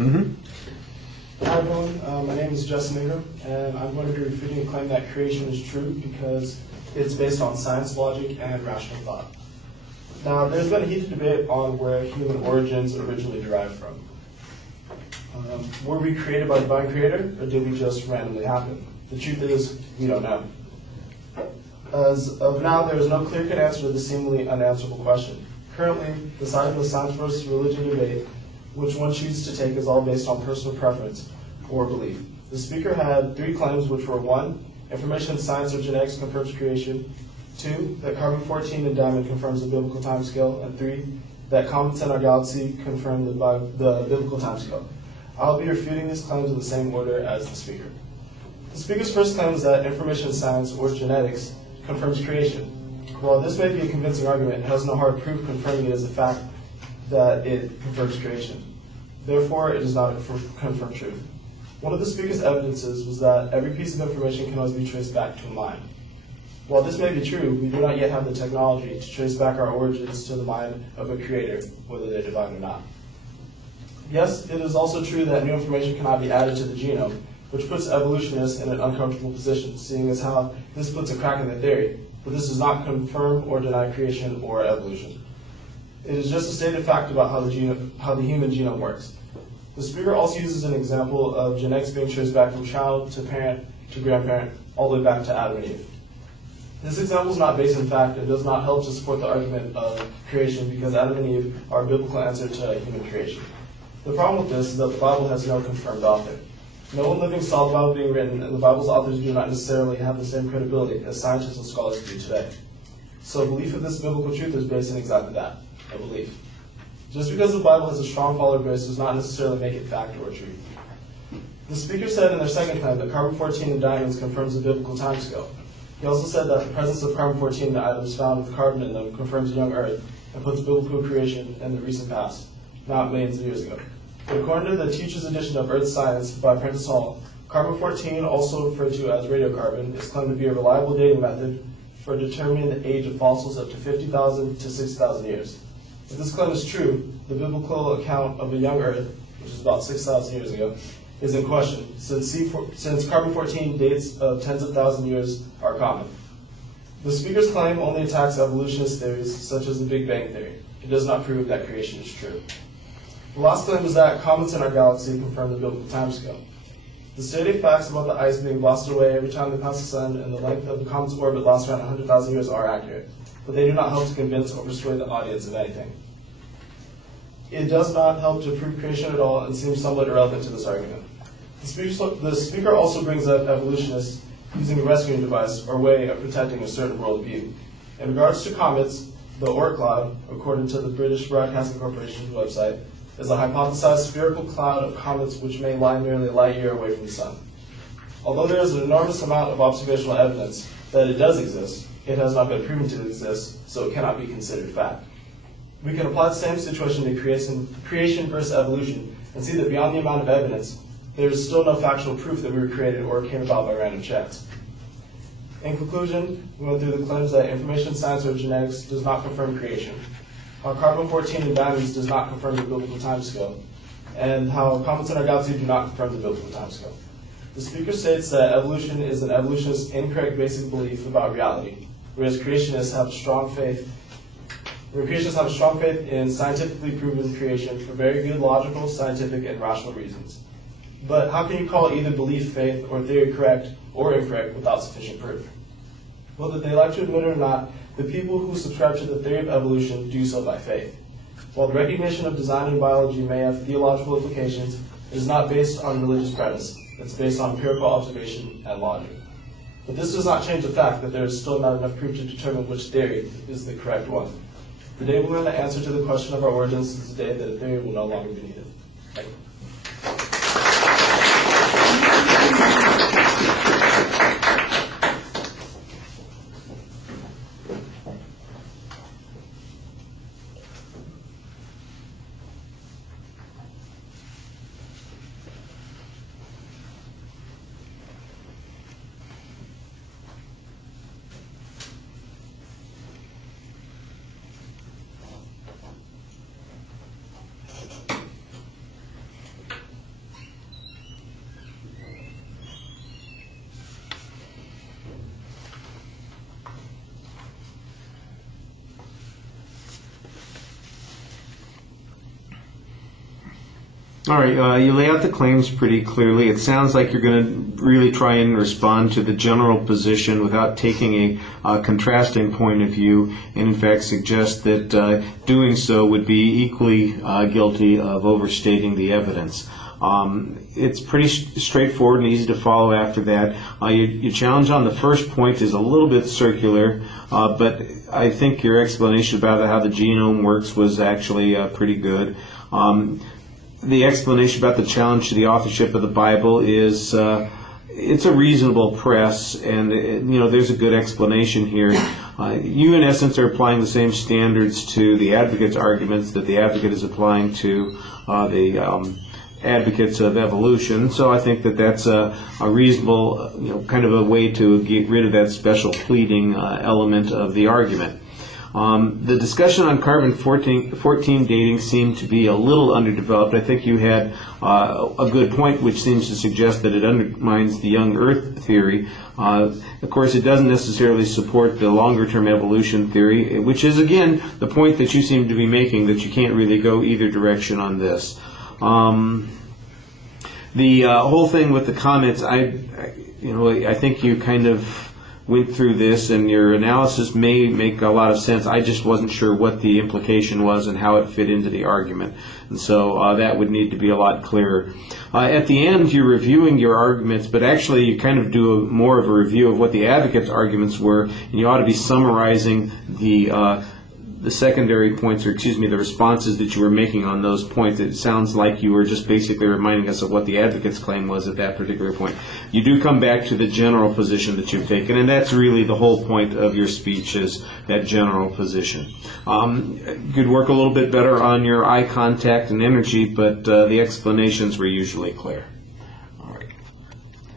Hi everyone, my name is Justin Ingram, and I'm going to be refuting a claim that creation is true because it's based on science, logic, and rational thought. Now, there's been a heated debate on where human origins originally derived from. Were we created by the divine creator, or did we just randomly happen? The truth is, we don't know. As of now, there is no clear-cut answer to the seemingly unanswerable question. Currently, the side of the science versus religion debate, which one chooses to take, is all based on personal preference or belief. The speaker had three claims, which were: 1, information in science or genetics confirms creation; 2, that carbon-14 in diamond confirms the biblical timescale; and 3, that comets in our galaxy confirm the biblical timescale. I'll be refuting these claims in the same order as the speaker. The speaker's first claim is that information in science or genetics confirms creation. While this may be a convincing argument, it has no hard proof confirming it as a fact that it confirms creation. Therefore, it does not confirm truth. One of the speaker's evidences was that every piece of information can always be traced back to a mind. While this may be true, we do not yet have the technology to trace back our origins to the mind of a creator, whether they're divine or not. Yes, it is also true that new information cannot be added to the genome, which puts evolutionists in an uncomfortable position, seeing as how this puts a crack in their theory, but this does not confirm or deny creation or evolution. It is just a stated fact about how the human genome works. The speaker also uses an example of genetics being traced back from child to parent to grandparent, all the way back to Adam and Eve. This example is not based in fact and does not help to support the argument of creation because Adam and Eve are a biblical answer to human creation. The problem with this is that the Bible has no confirmed author. No one living saw the Bible being written, and the Bible's authors do not necessarily have the same credibility as scientists and scholars do today. So belief of this biblical truth is based on exactly that, a belief. Just because the Bible has a strong follower base does not necessarily make it fact or truth. The speaker said in their second claim that carbon-14 in diamonds confirms the biblical timescale. He also said that the presence of carbon-14 in the items found with carbon in them confirms a young Earth and puts biblical creation in the recent past, not millions of years ago. But according to the Teacher's Edition of Earth Science by Prentice Hall, carbon-14, also referred to as radiocarbon, is claimed to be a reliable dating method for determining the age of fossils up to 50,000 to 60,000 years. If this claim is true, the biblical account of a young Earth, which is about 6,000 years ago, is in question, since carbon-14 dates of tens of thousands of years are common. The speaker's claim only attacks evolutionist theories, such as the Big Bang Theory. It does not prove that creation is true. The last claim is that comets in our galaxy confirm the biblical timescale. The stated facts about the ice being blasted away every time they pass the sun and the length of the comet's orbit lasts around 100,000 years are accurate, but they do not help to convince or persuade the audience of anything. It does not help to prove creation at all and seems somewhat irrelevant to this argument. The speaker also brings up evolutionists using a rescuing device or way of protecting a certain worldview. In regards to comets, the Oort cloud, according to the British Broadcasting Corporation's website, is a hypothesized spherical cloud of comets which may lie nearly a light year away from the sun. Although there is an enormous amount of observational evidence that it does exist, it has not been proven to exist, so it cannot be considered fact. We can apply the same situation to creation versus evolution and see that beyond the amount of evidence, there is still no factual proof that we were created or came about by random chance. In conclusion, we went through the claims that information in science or genetics does not confirm creation, how carbon-14 in diamonds does not confirm the biblical timescale, and how comets in our galaxy do not confirm the biblical timescale. The speaker states that evolution is an evolutionist's incorrect basic belief about reality, whereas creationists have a strong faith in scientifically proven creation for very good logical, scientific, and rational reasons. But how can you call either belief, faith, or theory correct or incorrect without sufficient proof? Whether they like to admit it or not, the people who subscribe to the theory of evolution do so by faith. While the recognition of design in biology may have theological implications, it is not based on religious premise. It's based on empirical observation and logic. But this does not change the fact that there is still not enough proof to determine which theory is the correct one. The day we learn the answer to the question of our origins is the day that a theory will no longer be needed. Thank you. All right, you lay out the claims pretty clearly. It sounds like you're going to really try and respond to the general position without taking a contrasting point of view, and in fact suggest that doing so would be equally guilty of overstating the evidence. It's pretty straightforward and easy to follow after that. Your challenge on the first point is a little bit circular, but I think your explanation about how the genome works was actually pretty good. The explanation about the challenge to the authorship of the Bible is it's a reasonable press, and there's a good explanation here. You, in essence, are applying the same standards to the advocate's arguments that the advocate is applying to the advocates of evolution. So I think that that's a reasonable, kind of a way to get rid of that special pleading element of the argument. The discussion on carbon-14 dating seemed to be a little underdeveloped. I think you had a good point, which seems to suggest that it undermines the young Earth theory. Of course, it doesn't necessarily support the longer-term evolution theory, which is, again, the point that you seem to be making, that you can't really go either direction on this. The whole thing with the comments, I think you kind of went through this, and your analysis may make a lot of sense. I just wasn't sure what the implication was and how it fit into the argument, and so that would need to be a lot clearer. At the end, you're reviewing your arguments, but actually you kind of do more of a review of what the advocate's arguments were, and you ought to be summarizing the secondary points, or the responses that you were making on those points. It sounds like you were just basically reminding us of what the advocate's claim was at that particular point. You do come back to the general position that you've taken, and that's really the whole point of your speech, is that general position. Could work a little bit better on your eye contact and energy, but the explanations were usually clear.